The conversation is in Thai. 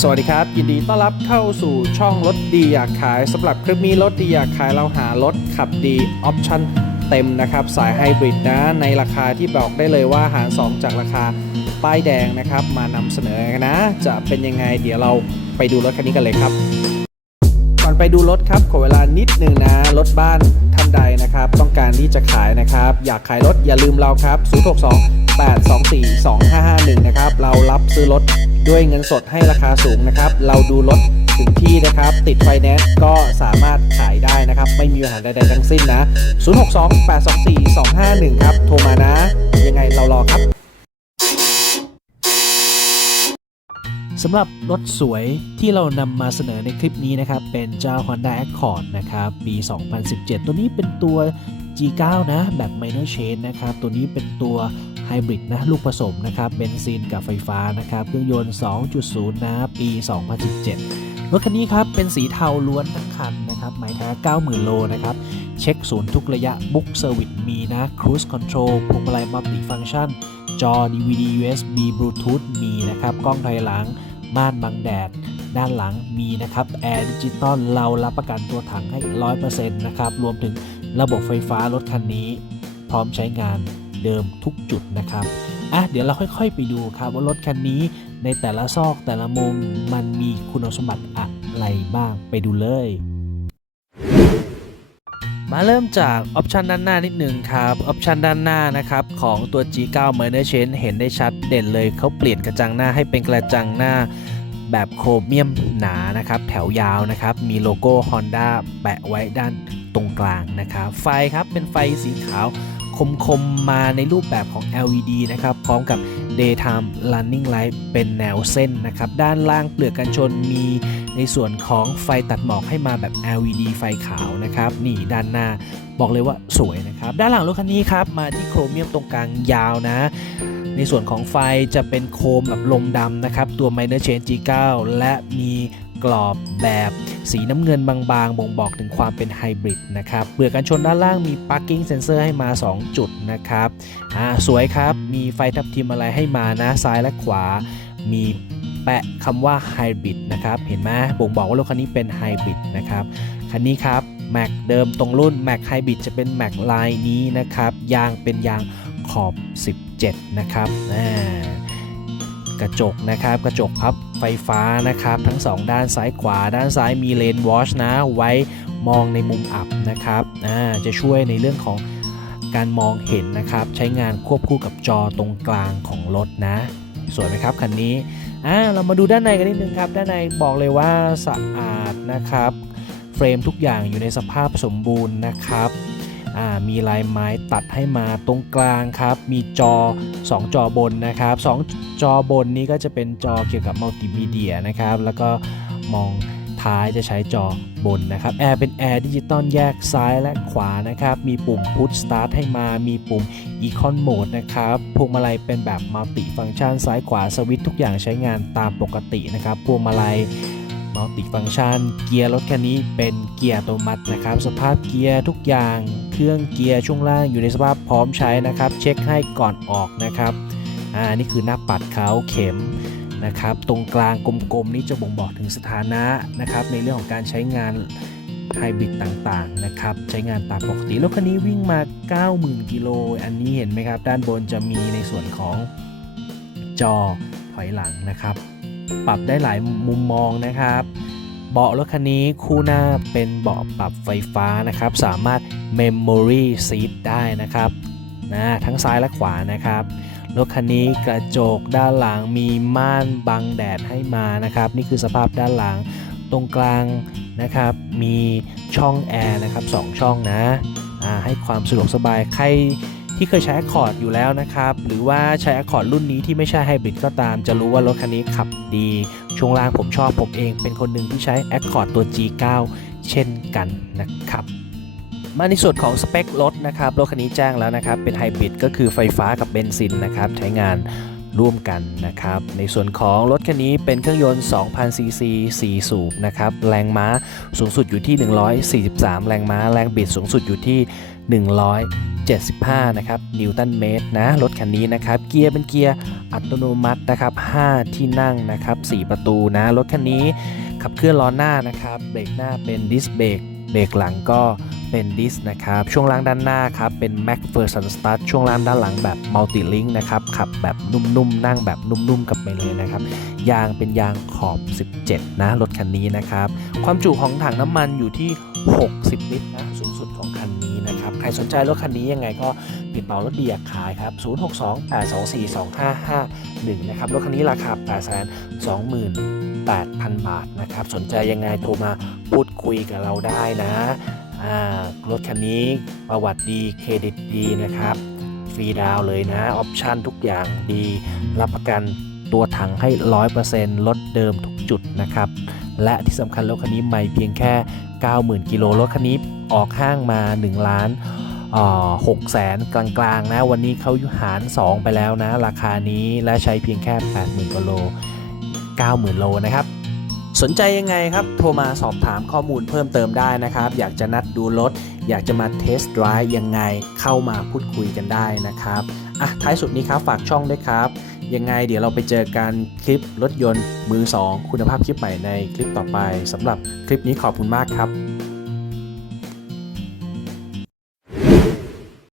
สวัสดีครับ ยินดีต้อนรับเข้าสู่ช่องรถดีอยากขายสำหรับคลิปนี้รถดีอยากขายเราหารถขับดีออปชั่นเต็มนะครับ สายไฮบริดนะ ในราคาที่บอกได้เลยว่าหาร 2 จากราคาป้ายแดงนะครับ มานำเสนอนนะจะเป็นยังไงเดี๋ยวเราไปดูรถคันนี้กันเลยครับ ก่อนไปดูรถครับขอเวลานิดนึงนะ รถบ้านท่านใดนะ อยากขายรถอย่าลืมเราครับ 062 824 2551 นะครับ เรารับซื้อรถด้วยเงินสดให้ราคาสูงนะครับ เราดูรถถึงที่นะครับ ติดไฟแนนซ์ก็สามารถขายได้นะครับ ไม่มีปัญหาใดๆทั้งสิ้นนะ 062 824 2551ครับ โทรมานะ ยังไงเรารอครับสำหรับรถสวยที่เรานำมาเสนอในคลิปนี้นะครับ เป็นเจ้า Honda Accord นะครับ ปี 2017 ตัวนี้เป็นตัว G9 นะแบบ minor change นะครับ ตัวนี้เป็นตัวไฮบริดนะลูกผสมนะครับเบนซินกับไฟฟ้านะครับเครื่องยนต์ 2.0 นะปี 2017 รถคันนี้ครับเป็นสีเทาล้วนทั้งคันนะครับหมายแท้ 90,000 โลนะครับ เช็คศูนย์ทุกระยะบุ๊กเซอร์วิสมีนะ Cruise Control พวงมาลัยมัลติฟัง c t ชัน จอ DVD USB Bluetooth มีนะครับกล้องถอยหลังม่านบังแดดด้านหลังมีนะครับแอร์ดิจิตอลเรารับประกันตัวถังให้ 100%นะครับรวมถึง ระบบไฟฟ้ารถคันนี้ พร้อมใช้งานเดิมทุกจุดนะครับอะเดี๋ยวเราค่อยๆไปดูครับว่ารถคันนี้ในแต่ละซอกแต่ละมุมมันมีคุณสมบัติอะไรบ้างไปดูเลย มาเริ่มจากออปชันด้านหน้านิดหนึ่งครับออปชันด้านหน้านะครับของตัว G9 m i n o r Change เห็นได้ชัดเด่นเลยเขาเปลี่ยนกระจังหน้าให้เป็นกระจังหน้าแบบโครเมียมหนานะครับ แถวยาวนะครับ มีโลโก้ Honda แปะไว้ด้าน ตรงกลางนะครับไฟครับเป็นไฟสีขาวคมๆมาในรูปแบบของ LED นะครับ พร้อมกับ daytime running light เป็นแนวเส้นนะครับ ด้านล่างเปลือกกันชนมีในส่วนของไฟตัดหมอกให้มาแบบ LED ไฟขาวนะครับ นี่ด้านหน้าบอกเลยว่าสวยนะครับ ด้านหลังรถคันนี้ครับ มาที่โครเมียมตรงกลางยาวนะ ในส่วนของไฟจะเป็นโคมแบบลมดำนะครับ ตัว Minor Change G9 และมี กรอบแบบสีน้ำเงินบางๆ บ่งบอกถึงความเป็นไฮบริดนะครับเปลือกกันชนด้านล่างมี Parking Sensor ให้มา 2 จุดนะครับอ่าสวยครับ มีไฟทับทิมอะไรให้มานะซ้ายและขวา มีแปะคำว่าไฮบริดนะครับ เห็นไหมบ่งบอกว่ารถคันนี้เป็นไฮบริดนะครับ คันนี้ครับแม็กเดิมตรงรุ่นแม็กไฮบริดจะเป็นแม็กลายนี้นะครับ ยางเป็นยางขอบ 17 นะครับอ่า กระจกนะครับ กระจกพับไฟฟ้านะครับ ทั้ง 2 ด้านซ้ายขวา ด้านซ้ายมีเลนวอชนะ ไว้มองในมุมอับนะครับอ่าจะช่วยในเรื่องของการมองเห็นนะครับ ใช้งานควบคู่กับจอตรงกลางของรถนะ สวยไหมครับคันนี้อ่าเรามาดูด้านในกันนิดนึงครับ ด้านในบอกเลยว่าสะอาดนะครับ เฟรมทุกอย่างอยู่ในสภาพสมบูรณ์นะครับ มีลายไม้ตัดให้มาตรงกลางครับ มีจอ 2 จอบนนะครับ 2 จอบนนี้ก็จะเป็นจอเกี่ยวกับมัลติมีเดียนะครับ แล้วก็มองท้ายจะใช้จอบนนะครับ แอร์เป็นแอร์ดิจิตอลแยกซ้ายและขวานะครับ มีปุ่ม Push Start ให้มา มีปุ่ม Econ Mode นะครับ พวงมาลัยเป็นแบบมัลติฟัง c t ชันซ้ายขวาสวิตช์ทุกอย่างใช้งานตามปกตินะครับ พวงมาลัย มัลติฟังชัน เกียร์รถคันนี้เป็นเกียร์อัตโนมัตินะครับ สภาพเกียร์ทุกอย่าง เครื่องเกียร์ช่วงล่างอยู่ในสภาพพร้อมใช้นะครับ เช็คให้ก่อนออกนะครับ อ่า นี่คือหน้าปัดเขาเข็มนะครับ ตรงกลางกลมๆนี้จะบ่งบอกถึงสถานะนะครับ ในเรื่องของการใช้งานไฮบริดต่างๆนะครับ ใช้งานตามปกติรถคันนี้วิ่งมา 90,000 กิโล อันนี้เห็นไหมครับ ด้านบนจะมีในส่วนของจอถอยหลังนะครับ ปรับได้หลายมุมมองนะครับเบาะรถคันนี้คู่หน้าเป็นเบาะปรับไฟฟ้านะครับ สามารถ Memory Seat ได้นะครับนะทั้งซ้ายและขวานะครับ รถคันนี้กระจกด้านหลังมีม่านบังแดดให้มานะครับ นี่คือสภาพด้านหลังตรงกลางนะครับ มีช่องแอร์นะครับสองช่องนะให้ความสะดวกสบายใคร ที่เคยใช้ Accord อยู่แล้วนะครับ หรือว่าใช้ Accord รุ่นนี้ที่ไม่ใช่ไฮบริดก็ตาม จะรู้ว่ารถคันนี้ขับดี ช่วงล่างผมชอบผมเอง เป็นคนหนึ่งที่ใช้ Accord ตัว G9 เช่นกันนะครับมาในส่วนของสเปครถนะครับ รถคันนี้แจ้งแล้วนะครับ เป็นไฮบริดก็คือไฟฟ้ากับเบนซินนะครับ ใช้งาน ร่วมกันนะครับ ในส่วนของรถคันนี้เป็นเครื่องยนต์ 2,000 ซีซี4สูบนะครับ แรงม้าสูงสุดอยู่ที่ 143 แรงม้า แรงบิดสูงสุดอยู่ที่ 175 นะครับ นิวตันเมตรนะ รถคันนี้นะครับ เกียร์เป็นเกียร์อัตโนมัตินะครับ 5 ที่นั่งนะครับ 4 ประตูนะ รถคันนี้ขับเคลื่อนล้อหน้านะครับ เบรกหน้าเป็นดิสเบรก เบรกหลังก็เป็นดิสนะครับ ช่วงล่างด้านหน้าครับ เป็น Mac f e r s o n Start ช่วงล่างด้านหลังแบบ Multi Link นะครับ ขับแบบนุ่มๆ นั่งแบบนุ่มๆ กับไปเลยนะครับ ยางเป็นยางขอบ 17 นะ รถคันนี้นะครับ ความจุของถังน้ำมันอยู่ที่ 60 ลิตรนะ สูงสุดของคันนี้นะครับ ใครสนใจรถคันนี้ยังไงก็ติดต่อรถเดียขายครับ 062-824-2551 นะครับ รถคันนี้ราคา 8,000 บาทนะครับ สนใจยังไงโทรมาพูดคุยกับเราได้นะรถคันนี้ประวัติดีเครดิตดีนะครับ ฟรีดาวเลยนะ ออปชันทุกอย่างดี รับประกันตัวถังให้ 100%ลดเดิมทุกจุดนะครับ และที่สำคัญรถคันนี้ไม่เพียงแค่ 90,000 กิโลรถคันนี้ออกห้างมา 1 ล้านหกแสนกลางๆนะ วันนี้เขาหาร 2 ไปแล้วนะ ราคานี้และใช้เพียงแค่ 80,000กิโล 90,000 โลนะครับ สนใจยังไงครับ โทรมาสอบถามข้อมูลเพิ่มเติมได้นะครับ อยากจะนัดดูรถ อยากจะมาเทสต์ไดรฟ์ยังไงเข้ามาพูดคุยกันได้นะครับอะท้ายสุดนี้ครับฝากช่องด้วยครับยังไงเดี๋ยวเราไปเจอกันคลิปรถยนต์มือ 2 คุณภาพคลิปใหม่ในคลิปต่อไปสำหรับคลิปนี้ขอบคุณมากครับ